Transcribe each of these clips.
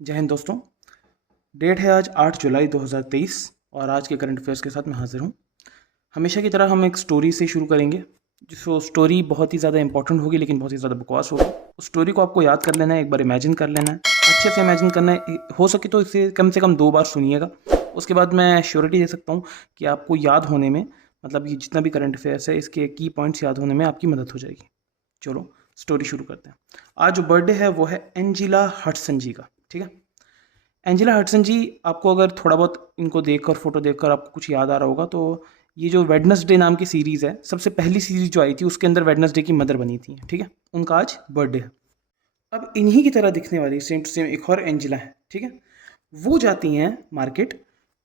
जय हिंद दोस्तों। डेट है आज 8 जुलाई 2023 और आज के करंट अफेयर्स के साथ मैं हाजिर हूँ। हमेशा की तरह हम एक स्टोरी से शुरू करेंगे। जो स्टोरी बहुत ही ज़्यादा इंपॉर्टेंट होगी लेकिन बहुत ही ज़्यादा बकवास होगी। उस स्टोरी को आपको याद कर लेना है, एक बार इमेजिन कर लेना है, अच्छे से इमेजिन करना है। हो सके तो इसे कम से कम 2 बार सुनिएगा। उसके बाद मैं श्योरिटी दे सकता हूँ कि आपको याद होने में, मतलब ये जितना भी करंट अफेयर्स है इसके की पॉइंट्स याद होने में आपकी मदद हो जाएगी। चलो स्टोरी शुरू करते हैं। आज जो बर्थडे है वो है एंजिला हडसन जी का। ठीक है, एंजेला हडसन जी, आपको अगर थोड़ा बहुत इनको देखकर, फोटो देखकर आपको कुछ याद आ रहा होगा तो ये जो वेडनेसडे नाम की सीरीज़ है, सबसे पहली सीरीज जो आई थी उसके अंदर वेडनेसडे की मदर बनी थी। ठीक है, उनका आज बर्थडे है। अब इन्हीं की तरह दिखने वाली सेम टू सेम एक और एंजेला है। ठीक है, वो जाती हैं मार्केट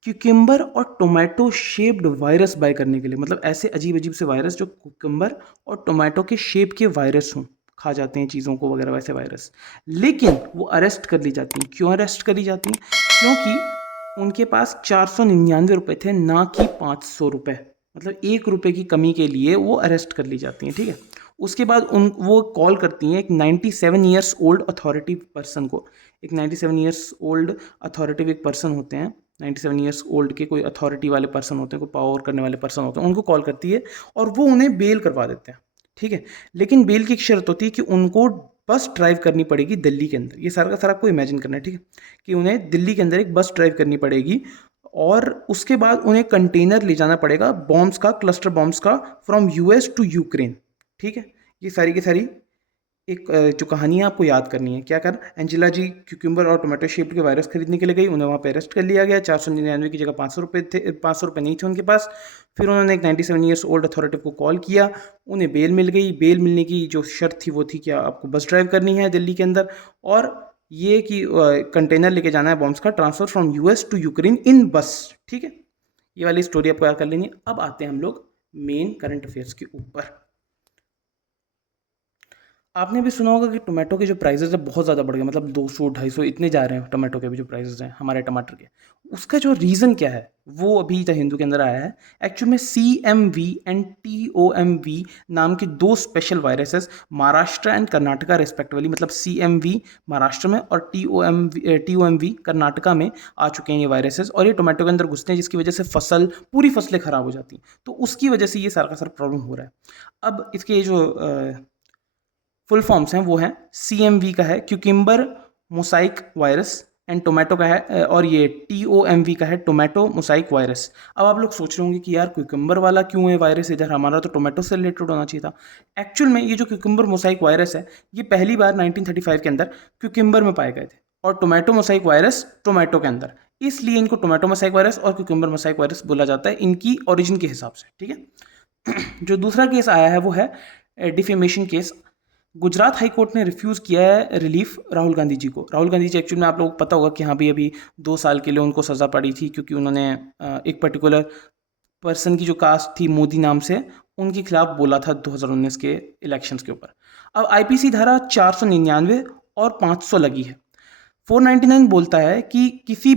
क्यूकम्बर और टोमेटो शेप्ड वायरस बाय करने के लिए। मतलब ऐसे अजीब अजीब से वायरस जो क्यूकम्बर और टोमेटो के शेप के वायरस हों, खा जाते हैं चीज़ों को वगैरह, वैसे वायरस। लेकिन वो अरेस्ट कर ली जाती हैं। क्यों अरेस्ट करी जाती हैं? क्योंकि उनके पास 499 रुपये थे, ना कि 500 रुपये। मतलब 1 रुपये की कमी के लिए वो अरेस्ट कर ली जाती हैं। ठीक है, उसके बाद वो कॉल करती हैं एक 97 ईयर्स ओल्ड अथॉरिटी पर्सन को। एक 97 ईयर्स ओल्ड अथॉरिटिव एक पर्सन होते हैं, 97 ईयर्स ओल्ड के कोई अथॉरिटी वाले पर्सन होते हैं, कोई पावर करने वाले पर्सन होते हैं, उनको कॉल करती है और वो उन्हें बेल करवा देते हैं। ठीक है, लेकिन बेल की एक शर्त होती है कि उनको बस ड्राइव करनी पड़ेगी दिल्ली के अंदर। ये सारा का सारा आपको इमेजिन करना है। ठीक है, कि उन्हें दिल्ली के अंदर एक बस ड्राइव करनी पड़ेगी और उसके बाद उन्हें कंटेनर ले जाना पड़ेगा बॉम्ब्स का, क्लस्टर बॉम्ब्स का, फ्रॉम यूएस टू यूक्रेन। ठीक है, ये सारी की सारी एक जो कहानी है आपको याद करनी है। क्या कर, एंजेला जी क्यूकम्बर और टोमेटो शेप्ड के वायरस खरीदने के लिए गई, उन्हें वहाँ पे अरेस्ट कर लिया गया। 499 की जगह 500 रुपये थे, 500 रुपये नहीं थे उनके पास। फिर उन्होंने एक 97 ईयर्स ओल्ड अथॉरिटी को कॉल किया, उन्हें बेल मिल गई। बेल मिलने की जो शर्त थी वो थी कि आपको बस ड्राइव करनी है दिल्ली के अंदर, और ये कि कंटेनर लेके जाना है बॉम्ब्स का, transfer from US to Ukraine in बस। ठीक है, ये वाली स्टोरी आपको याद कर लेनी है। अब आते हैं हम लोग मेन करंट अफेयर्स के ऊपर। आपने भी सुना होगा कि टोमेटो के जो प्राइसेस है बहुत ज़्यादा बढ़ गए, मतलब 200-250 इतने जा रहे हैं टोमेटो के भी जो प्राइसेस हैं हमारे टमाटर के। उसका जो रीज़न क्या है वो अभी द हिंदू के अंदर आया है। एक्चुअल में CMV एंड TOMV नाम के दो special viruses Maharashtra and Karnataka respectively, मतलब CMV महाराष्ट्र में और TOMV कर्नाटका में आ चुके हैं ये वायरसेस, और ये टोमेटो के अंदर घुसते हैं जिसकी वजह से पूरी फसलें ख़राब हो जाती हैं। तो उसकी वजह से ये सारा का सारा प्रॉब्लम हो रहा है। अब इसके जो फुल फॉर्म्स हैं वो हैं, CMV का है क्यूकिम्बर मोसाइक वायरस एंड टोमेटो का है, और ये TOMV का है टोमेटो मोसाइक वायरस। अब आप लोग सोच रहे होंगे कि यार क्यूकिम्बर वाला क्यों है वायरस इधर, हमारा तो टोमेटो से रिलेटेड होना चाहिए था। एक्चुअल में ये जो क्यूकिम्बर मोसाइक वायरस है ये पहली बार 1935 के अंदर क्यूकिम्बर में पाए गए थे, और टोमेटो मोसाइक वायरस टोमेटो के अंदर, इसलिए इनको टोमेटो मोसाइक वायरस और क्यूकिम्बर मोसाइक वायरस बोला जाता है इनकी ओरिजिन के हिसाब से। ठीक है, जो दूसरा केस आया है वो है defamation case. Gujarat high court ने रिफ्यूज़ किया है रिलीफ राहुल गांधी जी को। राहुल गांधी जी एक्चुअली में आप लोगों को पता होगा कि हाँ भी अभी 2 साल के लिए उनको सज़ा पड़ी थी, क्योंकि उन्होंने एक पर्टिकुलर पर्सन की जो कास्ट थी मोदी नाम से, उनके खिलाफ बोला था 2019 के इलेक्शंस के ऊपर। अब IPC धारा 499 और 500 लगी है। 499 बोलता है कि किसी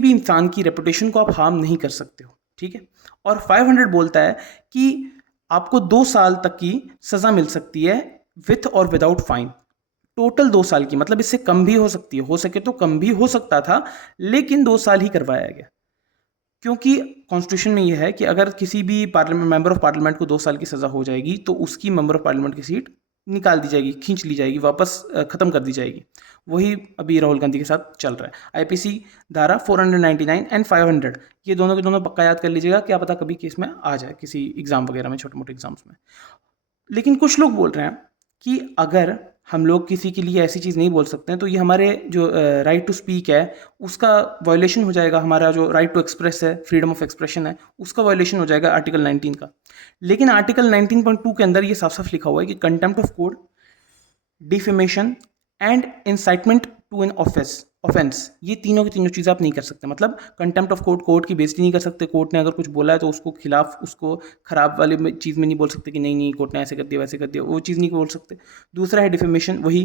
भी इंसान की रेपुटेशन को आप हार्म नहीं कर सकते हो। ठीक है, और 500 बोलता है कि आपको 2 साल तक की सज़ा मिल सकती है विथ और विदाउट फाइन। टोटल 2 साल की, मतलब इससे कम भी हो सकती है, हो सके तो कम भी हो सकता था, लेकिन 2 साल ही करवाया गया। क्योंकि कॉन्स्टिट्यूशन में यह है कि अगर किसी भी पार्लियामेंट मेंबर ऑफ पार्लियामेंट को 2 साल की सज़ा हो जाएगी तो उसकी मेंबर ऑफ पार्लियामेंट की सीट निकाल दी जाएगी, खींच ली जाएगी, वापस ख़त्म कर दी जाएगी। वही अभी राहुल गांधी के साथ चल रहा है। IPC धारा 499 एंड 500, ये दोनों के दोनों पक्का याद कर लीजिएगा, क्या पता कभी केस में आ जाए किसी एग्ज़ाम वगैरह में, छोटे मोटे एग्जाम्स में। लेकिन कुछ लोग बोल रहे हैं कि अगर हम लोग किसी के लिए ऐसी चीज़ नहीं बोल सकते हैं तो ये हमारे जो राइट टू स्पीक है उसका वायोलेशन हो जाएगा। हमारा जो राइट टू एक्सप्रेस है, फ्रीडम ऑफ एक्सप्रेशन है, उसका वायोलेशन हो जाएगा आर्टिकल 19 का। लेकिन आर्टिकल 19.2 के अंदर ये साफ साफ लिखा हुआ है कि contempt of court, defamation and incitement to an offence, ये तीनों की तीनों चीज़ें आप नहीं कर सकते। मतलब कंटेम्प्ट ऑफ कोर्ट, कोर्ट की बेइज्जती नहीं कर सकते। कोर्ट ने अगर कुछ बोला है तो उसको खिलाफ, उसको खराब वाले चीज़ में नहीं बोल सकते कि नहीं नहीं कोर्ट ने ऐसे कर दिया वैसे कर दिया, वो चीज़ नहीं बोल सकते। दूसरा है डिफेमेशन, वही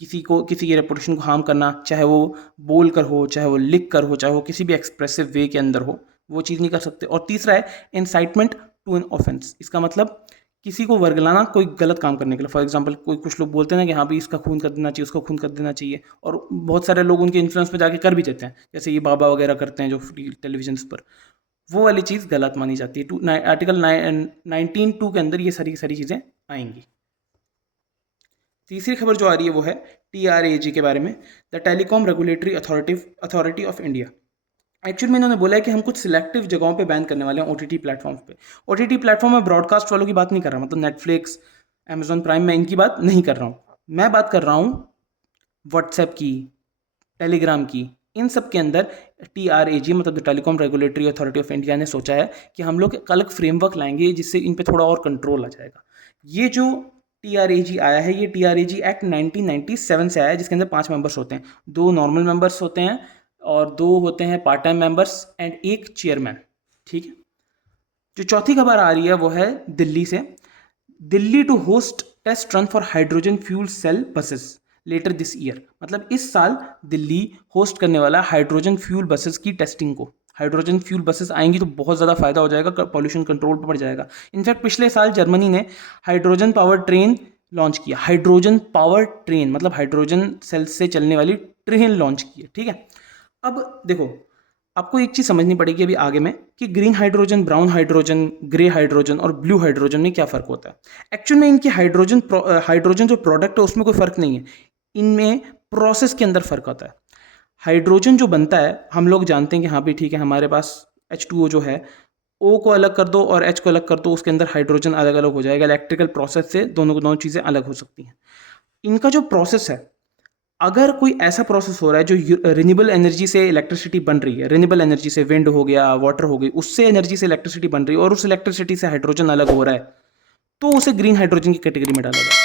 किसी को, किसी की रेपुटेशन को हार्म करना, चाहे वो बोल कर हो, चाहे वो लिख कर हो, चाहे वो किसी भी एक्सप्रेसिव वे के अंदर हो, वो चीज़ नहीं कर सकते। और तीसरा है इंसाइटमेंट टू एन ऑफेंस। इसका मतलब किसी को वर्गलाना कोई गलत काम करने के लिए। फॉर एग्जांपल कोई कुछ लोग बोलते हैं ना कि हाँ भाई इसका खून कर देना चाहिए, उसका खून कर देना चाहिए, और बहुत सारे लोग उनके इन्फ्लुएंस पे जाके कर भी देते हैं, जैसे ये बाबा वगैरह करते हैं जो फ्री टेलीविजन पर। वो वाली चीज़ गलत मानी जाती है। आर्टिकल 19(2) के अंदर ये सारी की सारी चीज़ें आएंगी। तीसरी खबर जो आ रही है वो है TRAG के बारे में, the telecom regulatory authority of India. Actually में इन्होंने बोला है कि हम कुछ सिलेक्टिव जगहों पे बैन करने वाले हैं OTT प्लेटफॉर्म्स पे। OTT प्लेटफॉर्म में ब्रॉडकास्ट वालों की बात नहीं कर रहा, मतलब नेटफ्लिक्स, अमेजॉन प्राइम, में इनकी बात नहीं कर रहा हूँ। मैं बात कर रहा हूँ व्हाट्सएप की, टेलीग्राम की, इन सब के अंदर TRAG मतलब the telecom regulatory authority of India ने सोचा है कि हम लोग एक अलग फ्रेमवर्क लाएंगे जिससे इन पे थोड़ा और कंट्रोल आ जाएगा। ये जो TRAG आया है, ये TRAG एक्ट 1997 से आया है, जिसके अंदर 5 मेंबर्स होते हैं, 2 नॉर्मल मेंबर्स होते हैं और 2 होते हैं part time members and 1 chairman. ठीक है। जो चौथी खबर आ रही है वो है दिल्ली से, Delhi to host test run for hydrogen fuel cell buses later this year. मतलब इस साल दिल्ली होस्ट करने वाला हाइड्रोजन फ्यूल बसेस की टेस्टिंग को। हाइड्रोजन फ्यूल बसेस आएंगी तो बहुत ज़्यादा फायदा हो जाएगा, पॉल्यूशन कंट्रोल पर बढ़ जाएगा। इनफैक्ट पिछले साल जर्मनी ने हाइड्रोजन पावर ट्रेन लॉन्च किया। हाइड्रोजन पावर ट्रेन मतलब हाइड्रोजन सेल से चलने वाली ट्रेन लॉन्च की है। ठीक है। अब देखो, आपको एक चीज़ समझनी पड़ेगी अभी आगे में कि green hydrogen, brown hydrogen, grey hydrogen और ब्लू हाइड्रोजन में क्या फ़र्क होता है। एक्चुअल में इनकी हाइड्रोजन जो प्रोडक्ट है उसमें कोई फ़र्क नहीं है, इनमें प्रोसेस के अंदर फ़र्क होता है। हाइड्रोजन जो बनता है, हम लोग जानते हैं कि हाँ भी ठीक है, हमारे पास H2O जो है, O को अलग कर दो और H को अलग कर दो, उसके अंदर हाइड्रोजन अलग अलग हो जाएगा। इलेक्ट्रिकल प्रोसेस से दोनों चीज़ें अलग हो सकती हैं। इनका जो प्रोसेस है, अगर कोई ऐसा प्रोसेस हो रहा है जो रिन्यूएबल एनर्जी से इलेक्ट्रिसिटी बन रही है, रिन्यूएबल एनर्जी से, विंड हो गया, वाटर हो गई, उससे एनर्जी से इलेक्ट्रिसिटी बन रही है और उस इलेक्ट्रिसिटी से हाइड्रोजन अलग हो रहा है, तो उसे ग्रीन हाइड्रोजन की कैटेगरी में डाला जाए।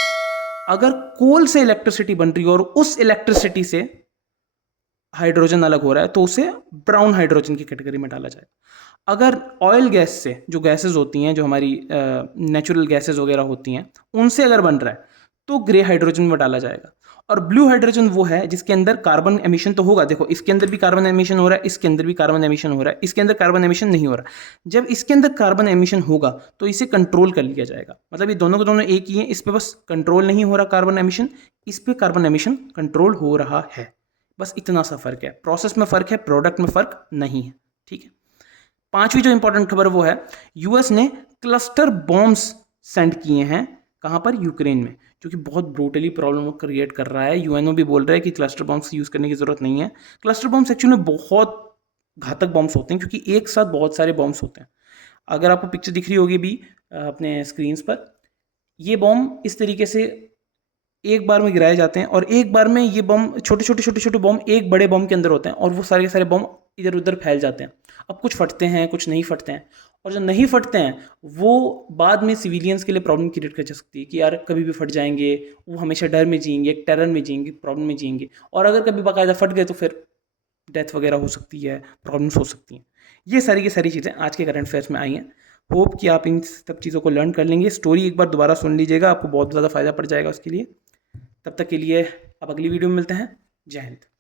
अगर कोल से इलेक्ट्रिसिटी बन रही है और उस इलेक्ट्रिसिटी से हाइड्रोजन अलग हो रहा है तो उसे ब्राउन हाइड्रोजन की कैटेगरी में डाला जाए। अगर ऑयल गैस से, जो गैसेज होती हैं, जो हमारी नेचुरल गैसेज वगैरह होती हैं, उनसे अगर बन रहा है तो ग्रे हाइड्रोजन में डाला जाएगा। और ब्लू हाइड्रोजन वो है जिसके अंदर कार्बन एमिशन तो होगा। देखो, इसके अंदर भी कार्बन एमिशन हो रहा है, इसके अंदर भी कार्बन एमिशन हो रहा है, इसके अंदर कार्बन एमिशन नहीं हो रहा। जब इसके अंदर कार्बन एमिशन होगा तो इसे कंट्रोल कर लिया जाएगा। मतलब ये दोनों के दोनों एक ही हैं, इस पे बस कंट्रोल नहीं हो रहा कार्बन एमिशन, इस पे कार्बन एमिशन कंट्रोल हो रहा है। बस इतना सा फर्क है, प्रोसेस में फर्क है, प्रोडक्ट में फर्क नहीं है। ठीक है। पांचवी जो इंपॉर्टेंट खबर वो है, यूएस ने क्लस्टर बॉम्ब्स सेंड किए हैं। कहां पर? यूक्रेन में, जो कि बहुत ब्रूटली प्रॉब्लम क्रिएट कर रहा है। यूएनओ भी बोल रहा है कि क्लस्टर बॉम्ब्स यूज करने की जरूरत नहीं है। क्लस्टर बॉम्ब्स एक्चुअली में बहुत घातक बॉम्ब्स होते हैं, क्योंकि एक साथ बहुत सारे बॉम्ब्स होते हैं। अगर आपको पिक्चर दिख रही होगी भी अपने स्क्रीन पर, ये बॉम्ब इस तरीके से एक बार में गिराए जाते हैं और एक बार में ये बम, छोटे छोटे बम एक बड़े बम के अंदर होते हैं और वो सारे के सारे बम इधर उधर फैल जाते हैं। अब कुछ फटते हैं, कुछ नहीं फटते हैं, और जो नहीं फटते हैं वो बाद में सिविलियंस के लिए प्रॉब्लम क्रिएट कर सकती है कि यार कभी भी फट जाएंगे, वो हमेशा डर में जिएंगे, टेरर में जिएंगे, प्रॉब्लम में जिएंगे। और अगर कभी बाकायदा फट गए तो फिर डेथ वगैरह हो सकती है, प्रॉब्लम्स हो सकती हैं। ये सारी की सारी चीज़ें आज के करंट अफेयर्स में आई हैं। होप कि आप इन सब चीज़ों को लर्न कर लेंगे। स्टोरी एक बार दोबारा सुन लीजिएगा, आपको बहुत ज़्यादा फायदा पड़ जाएगा उसके लिए। तब तक के लिए अब अगली वीडियो में मिलते हैं। जय हिंद।